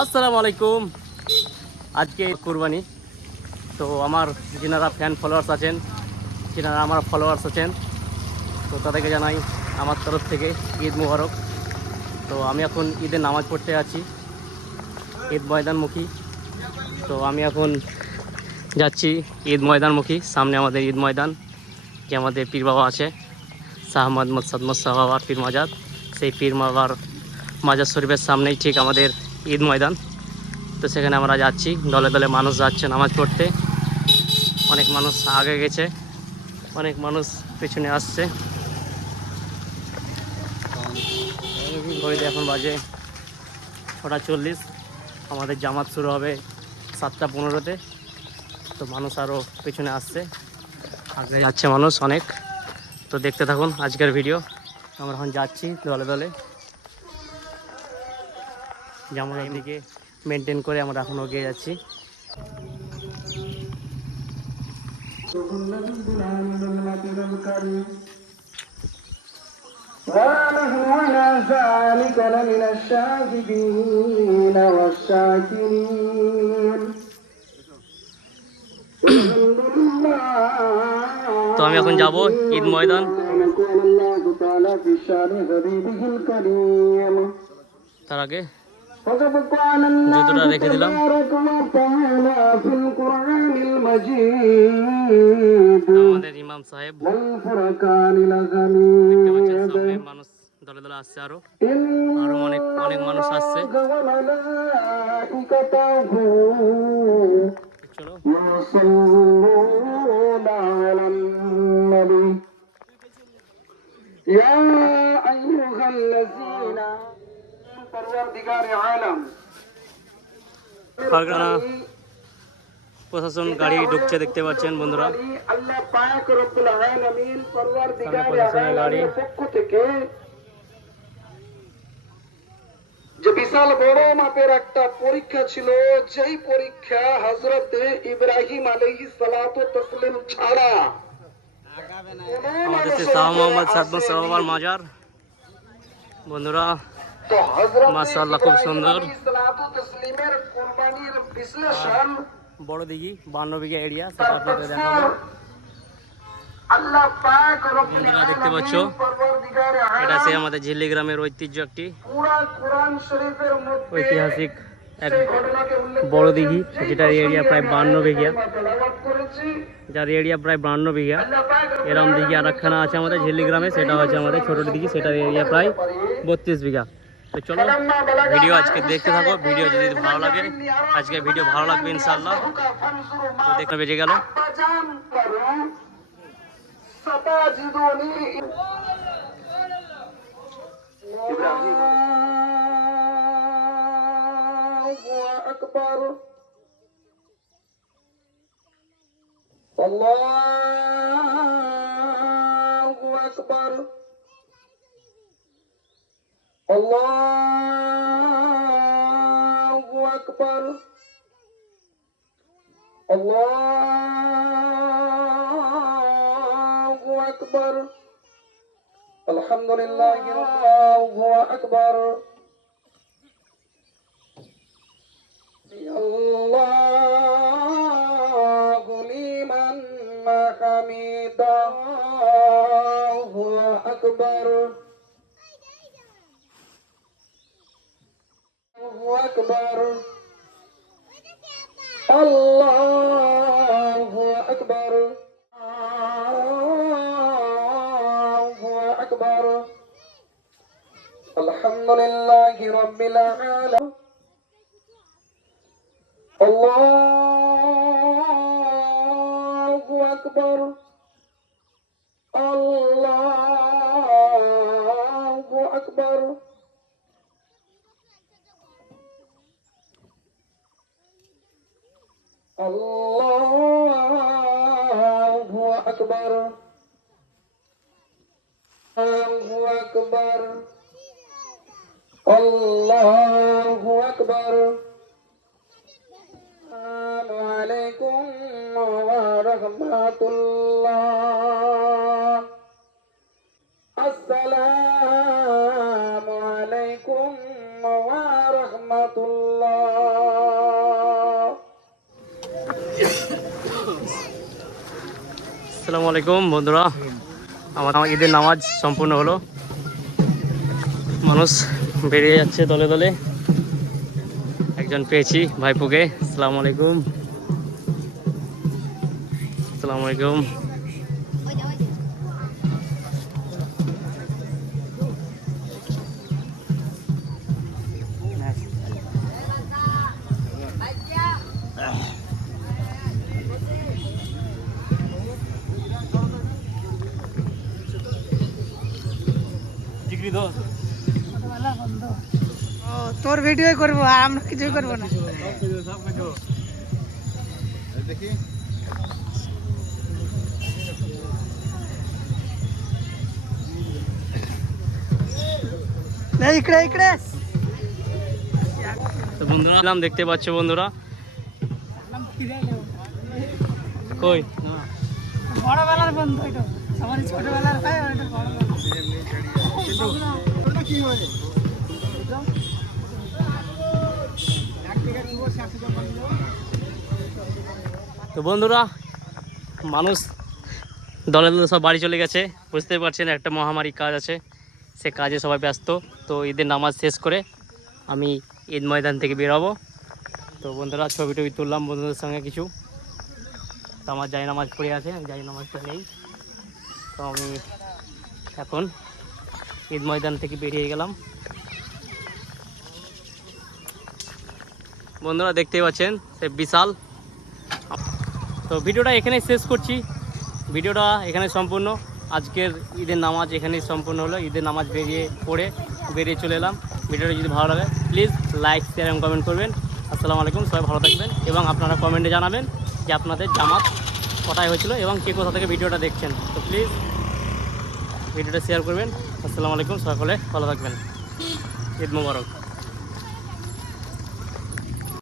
আসসালামু আলাইকুম। আজকে কুরবানি, তো আমার যিনারা ফ্যান ফলোয়ার্স আছেন, যিনারা আমার ফলোয়ার্স আছেন, তো তাদেরকে জানাই আমার তরফ থেকে ঈদ মুবারক। তো আমি এখন ঈদের নামাজ পড়তে আছি, ঈদ ময়দানমুখী। তো আমি এখন যাচ্ছি ঈদ ময়দানমুখী। সামনে আমাদের ঈদ ময়দান, যে আমাদের পীর বাবা আছে, শাহ মোহাম্মদ সাদমত শাহ বাবার পীর মাজার। সেই পীর বাবার মাজার শরীফের সামনেই ঠিক আমাদের ঈদ ময়দান। তো সেখানে আমরা যাচ্ছি, দলে দলে মানুষ যাচ্ছে নামাজ পড়তে। অনেক মানুষ আগে গেছে, অনেক মানুষ পেছনে আসছে। ঘড়িতে এখন বাজে 6:40। আমাদের জামাত শুরু হবে 7:15-তে। তো মানুষ আরও পেছনে আসছে, আগে যাচ্ছে মানুষ অনেক। তো দেখতে থাকুন আজকের ভিডিও। আমরা এখন যাচ্ছি দলে দলে, যেমন এদিকে মেনটেন করে আমরা এখন এগিয়ে যাচ্ছি। ونحن على ذلك لمن الشاهدين والشاكرين. তো আমি এখন যাব ঈদ ময়দান। তার আগে জুতোটা রেখে দিলাম। আমাদের ইমাম সাহেব, দেখতে পাচ্ছেন সামনে মানুষ দলে দলে আসছে, আরো অনেক অনেক মানুষ আসছে। চলো ফারগানা প্রশাসন গাড়ি ঢুকছে, দেখতে পাচ্ছেন বন্ধুরা, আল্লাহ পাক রব্বুল আলামিন পরওয়ারদিগারে গাড়ির পক্ষ থেকে যে বিশাল বড় মাপের একটা পরীক্ষা ছিল, যেই পরীক্ষা হযরত ইব্রাহিম আলাইহিস সালাতু তাসলিম ছাড়া আমাদের শাহ মোহাম্মদ সাদমত শাহ বাবার মাজার। বন্ধুরা তো হযরত মাশাআল্লাহ, খুব সুন্দর। ইব্রাহিম সালাতু তাসলিমের কুরবানির বিশ্লেষণ বড় দিঘি 52 বিঘা এরিয়া, সেটা আপনাদের দেখাবো। আল্লাহ পাক রব্বুল বন্ধুরা দেখতে পাচ্ছ, আলামিন পরওয়ারদিগারে এটা সে আলম আমাদের ঝিল্লি গ্রামের ঐতিহ্য, একটি পুরা কোরআন শরীফের মধ্যে ঐতিহাসিক এক সেই ঘটনাকে উল্লেখ বড় করেছেন, দিঘি, যেই যেটার এরিয়া প্রায় 52 বিঘা, তেলাওয়াত করেছি। যার এরিয়া প্রায় 52 বিঘা। আল্লাহ পাক রব্বুল এরম দিঘি আর একখানা আছে আমাদের ঝিল্লি গ্রামে, সেটা হচ্ছে আমাদের ছোট দিঘি, সেটার এরিয়া প্রায় 32 বিঘা। তো চলো ভিডিও আজকে দেখতে থাকো। ভিডিও যদি ভালো লাগে, আজকে ভিডিও ভালো লাগবে ইনশাআল্লাহ। তো দেখতে বেজে গেল। আব্বাজান করো সাতাজিদুনি ইব্রাহিম আল্লাহু আকবার আল্লাহু আকবার আল্লাহু আকবার আল্লাহু আকবার আলহামদুলিল্লাহি আল্লাহু আকবার আল্লাহু লিমান হামিদাহু আকবার আল্লাহু আকবার আল্লাহু আকবার আল্লাহু আকবার আলহামদুলিল্লাহি রাব্বিল আলামিন আল্লাহু আকবার আল্লাহু আকবার আল্লাহু আকবার আল্লাহু আকবার আল্লাহু আকবার আসসালামু আলাইকুম ওয়া রাহমাতুল্লাহ আসসালামু আলাইকুম ওয়া রাহমাতুল্লাহ আল্লাহ। আসসালামু আলাইকুম বন্ধুরা, আমার ঈদের নামাজ সম্পূর্ণ হলো। মানুষ বেরিয়ে যাচ্ছে দলে দলে। একজন পেয়েছি ভাইপুকে। আসসালামু আলাইকুম। আসসালামু আলাইকুম। ও তোর ভিডিও করবো আর আমরা কিছুই করবো না। ইকড়ে ইকড়ে তো বন্ধুরা দেখতে পাচ্ছ বন্ধুরা, কই বড়বেলার বন্ধু, এটা সবার ছোটবেলার ভাই আর এটা বড়বেলা। তো বন্ধুরা, মানুষ দলে দলে সব বাড়ি চলে গেছে। বুঝতে পারছেন একটা মহামারী কাজ আছে, সে কাজে সবাই ব্যস্ত। তো ঈদের নামাজ শেষ করে আমি ঈদ ময়দান থেকে বেরোবো। তো বন্ধুরা ছবি টবি তুললাম বন্ধুদের সঙ্গে কিছু। তো আমার জায় নামাজ পড়ে আছে, জায় নামাজটা নেই। তো আমি এখন ঈদ ময়দান থেকে বেরিয়ে গেলাম। বন্ধুরা দেখতেই পাচ্ছেন সে বিশাল। তো ভিডিওটা এখানেই শেষ করছি। ভিডিওটা এখানে সম্পূর্ণ। আজকের ঈদের নামাজ এখানেই সম্পূর্ণ হলো। ঈদের নামাজ বেরিয়ে চলে এলাম। ভিডিওটা যদি ভালো লাগে প্লিজ লাইক, শেয়ার এবং কমেন্ট করবেন। আসসালামু আলাইকুম, সবাই ভালো থাকবেন এবং আপনারা কমেন্টে জানাবেন যে আপনাদের জামাত কোথায় হয়েছিল এবং কে কোথা থেকে ভিডিওটা দেখছেন। তো প্লিজ ভিডিওটা শেয়ার করবেন। আসসালামু আলাইকুম, সকলে ভালো থাকবেন। ঈদ মোবারক।